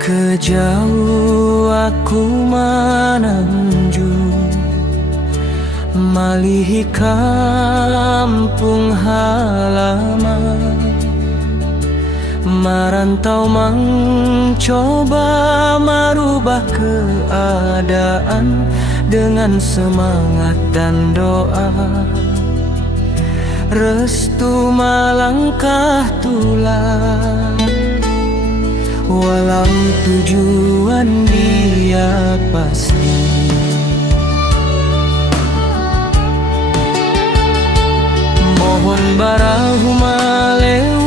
Kejauh aku mananju malihi kampung halaman, merantau mencoba merubah keadaan dengan semangat dan doa. Restu melangkah tulang, walau tujuan dia pasti. Mohon barahu maleu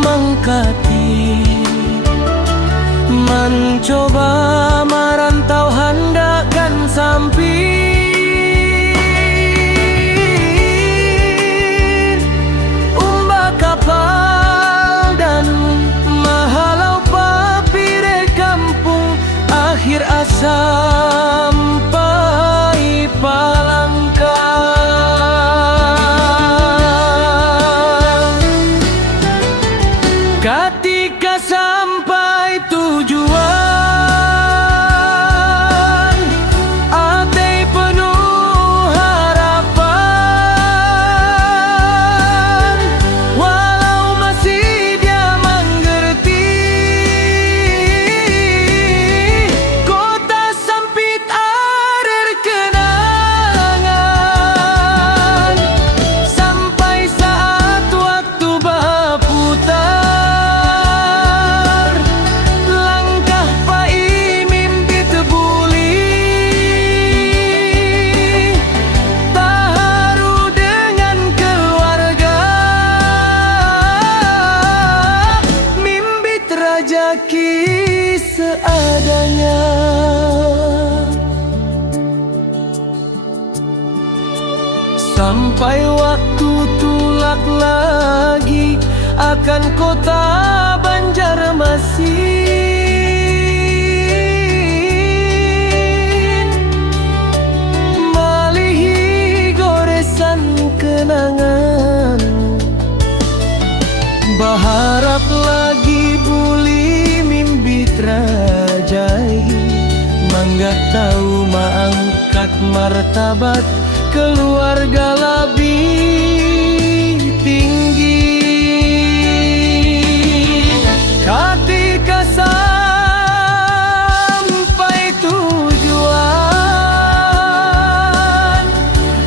mangkati, mencoba merantau handakan sampir, umbak kapal dan mahalau papire kampung, akhir sampai Palangka. Ketika sampai tujuan, hati penuh harapan, walau masih dia mengerti. Kota sempit arer kenangan, sampai saat waktu berputar. Rezeki seadanya, sampai waktu tulak lagi akan kota Banjarmasin, malihi goresan kenangan, berharap lagi buli mimpi terjai, mangga tahu mengangkat martabat keluarga lebih tinggi. Ketika sampai tujuan,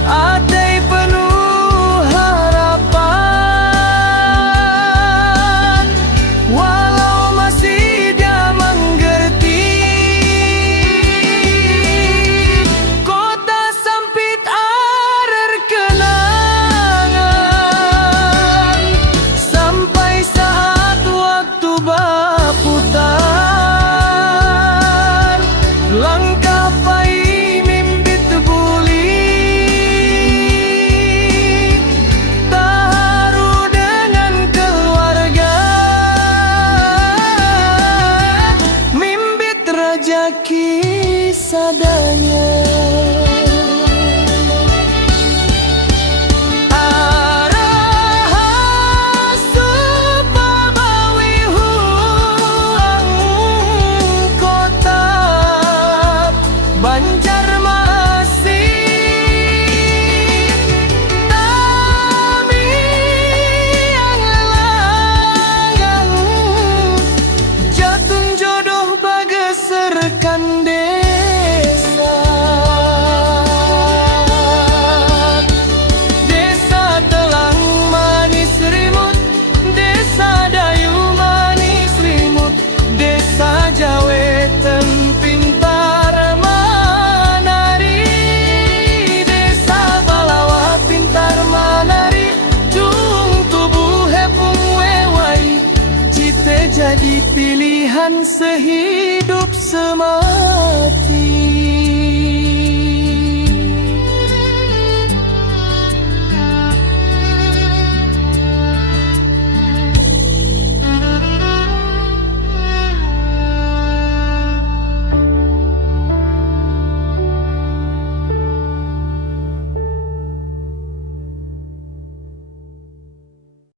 hati penuh harapan, walau masih dia mengerti. Kota sempit arer kenangan, sampai saat waktu berputar, langkah pai mimpi tebuli, taruh dengan keluarga, mimpi rezeki sadanya. Desa Telang manis rimut, desa Dayu manis rimut, desa Jaweten pintar menari, desa Balawa pintar menari, jung tubuh hepung wewai, cite jadi pilihan sehidup semati.